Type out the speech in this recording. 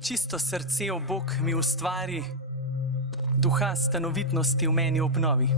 Čisto srce, o Bog, mi ustvari, duha stanovitnosti v meni obnovi.